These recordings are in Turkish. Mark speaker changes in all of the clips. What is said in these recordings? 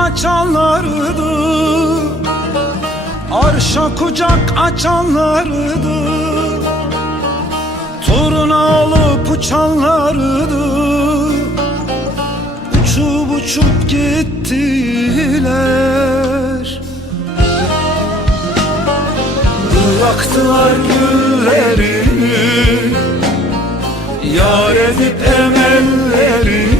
Speaker 1: açanlardı. Arşa kucak açanlardı. Toruna alıp uçanlardı. Uçup uçup gittiler. Bıraktılar güllerini. Yar edip emellerini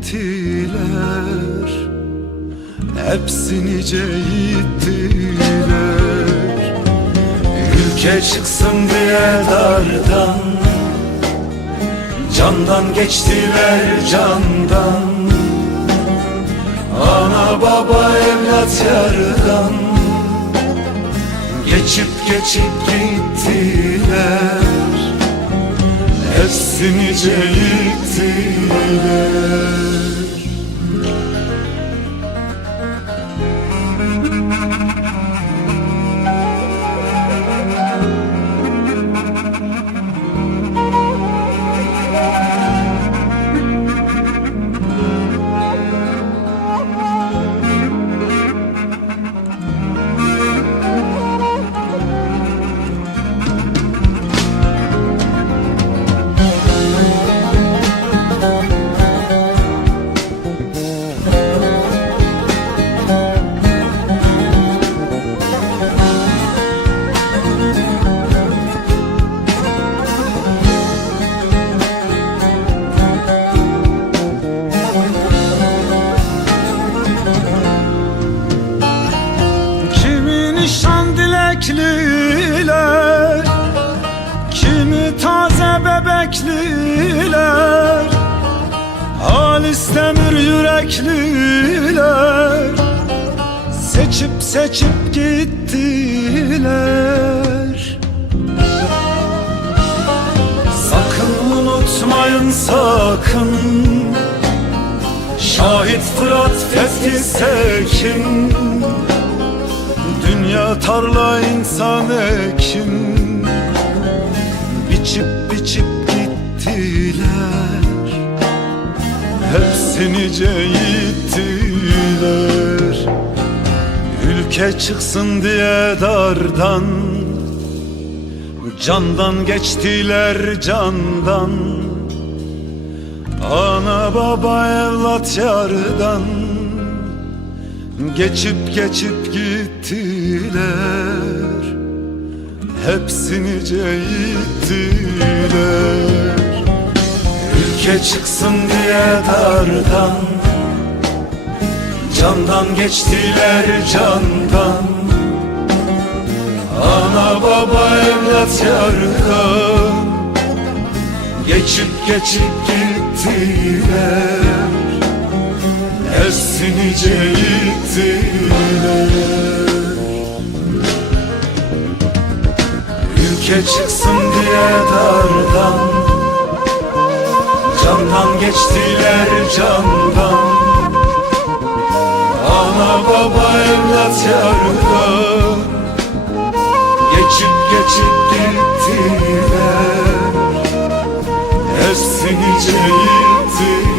Speaker 1: gittiler Hepsi nice gittiler Ülke çıksın diye dardan. Candan geçtiler candan. Ana baba evlat yardan. Geçip geçip gittiler. Hepsi nice Halis demir yürekliler. Seçip seçip gittiler. Sakın unutmayın sakın. Şahit Fırat Fethi Sekin. Dünya tarla insan ekin. Biçip biçip gittiler Hepsi nice Ülke çıksın diye dardan. Candan geçtiler candan. Ana baba evlat yardan. Geçip geçip gittiler. Hepsi nice gittiler Ülke çıksın diye dardan. Candan geçtiler candan. Ana baba evlat yardan Geçip geçip gittiler. Nice gittiler Ülke çıksın diye dardan Candan geçtiler candan. Ana baba evlat yardan Geçip geçip gittiler. Hepsi nice gittiler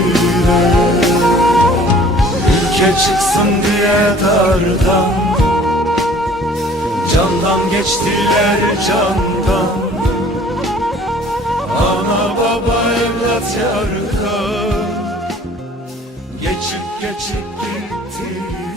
Speaker 1: Ülke çıksın diye dardan. Candan geçtiler candan Geçip geçip gittiler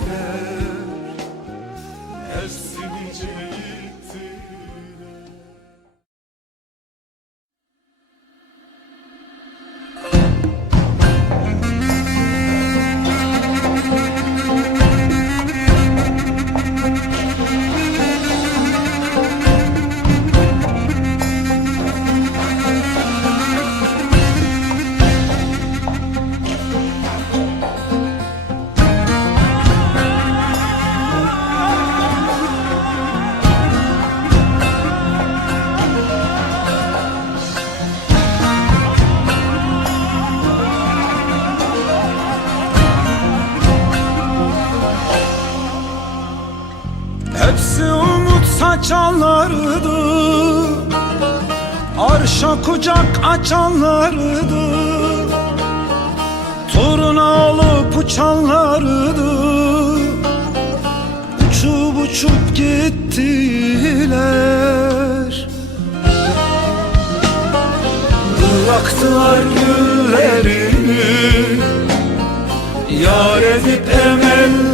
Speaker 1: Hepsi
Speaker 2: umut saçanlardı Arşa kucak açanlardı. Toruna olup uçanlardı. Uçup uçup gittiler. Bıraktılar güllerini. Yar edip emellerini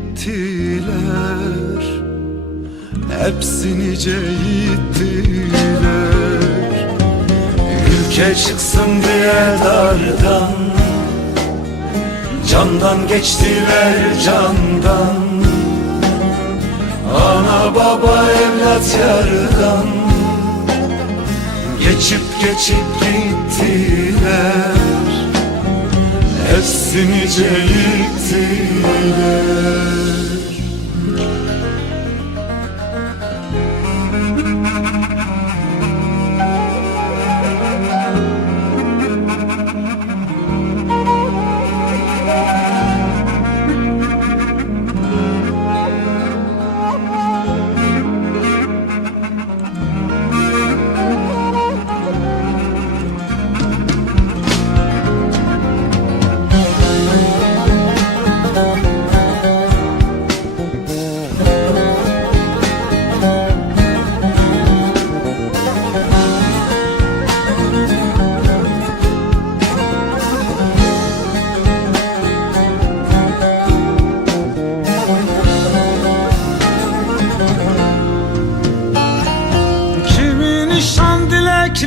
Speaker 2: gittiler Hepsi nice Ülke çıksın diye dardan. Candan geçtiler candan. Ana baba evlat yardan. Geçip geçip gittiler. Hepsi nice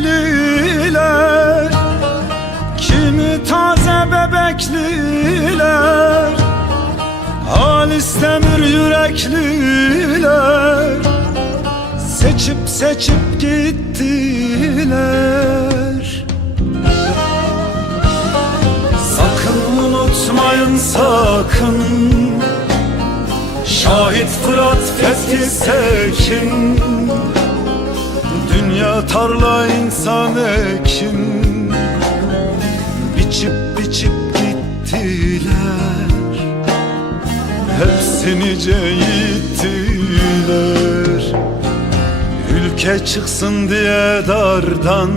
Speaker 2: dilekliler Kimi taze bebekliler Halis demir yürekliler Seçip seçip gittiler. Sakın unutmayın sakın. Şahit Fırat Fethi Sekin Dünya tarla insan ekin. Biçip biçip gittiler. Hepsi nice gittiler Ülke çıksın diye dardan